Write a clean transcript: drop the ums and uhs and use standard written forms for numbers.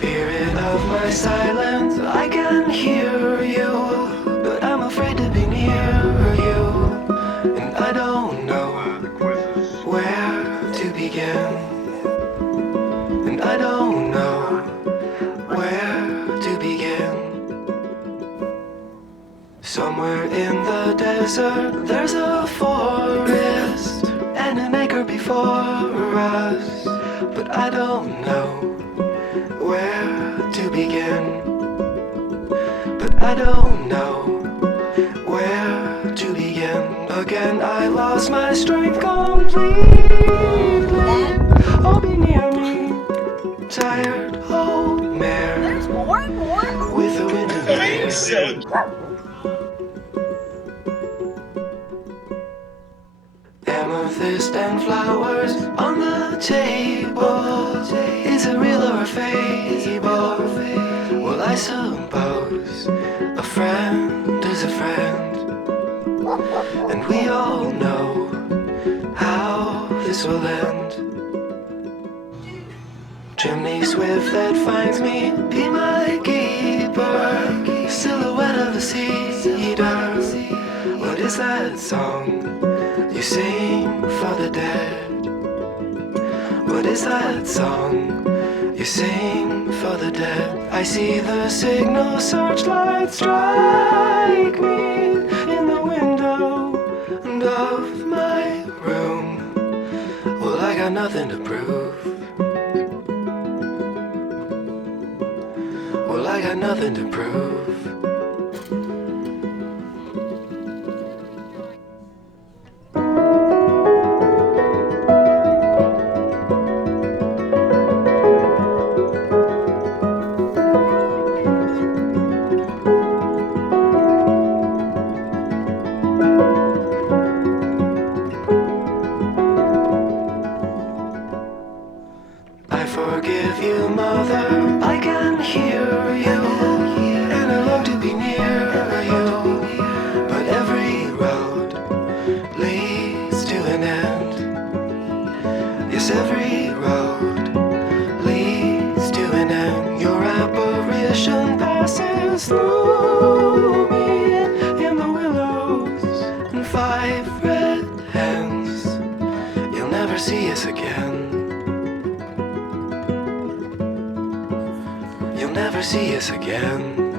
Spirit of my silence, I can hear you, but I'm afraid to be near you, and I don't know where to begin, and I don't know where to begin. Somewhere in the desert there's a forest and an acre before us, but I don't know where to begin, but I don't know where to begin. Again I lost my strength completely. Oh, be near me, tired old mare. There's more and more. With the wind in the hair. Amethyst and flowers on the table. Is it real or a fable? Well, I suppose a friend is a friend, and we all know how this will end. Chimney swift that finds me, be my keeper. Silhouette of a cedar. What is that song you sing for the dead? What is that song you sing for the dead? I see the signal searchlight strike me in the window of my room. Well, I got nothing to prove. Well, I got nothing to prove. I forgive you, mother, I can hear you, and I long to be near you, but every road leads to an end. Yes, every road leads to an end. Your apparition passes through me in the willows and 5 red hens. You'll never see us again. You'll never see us again.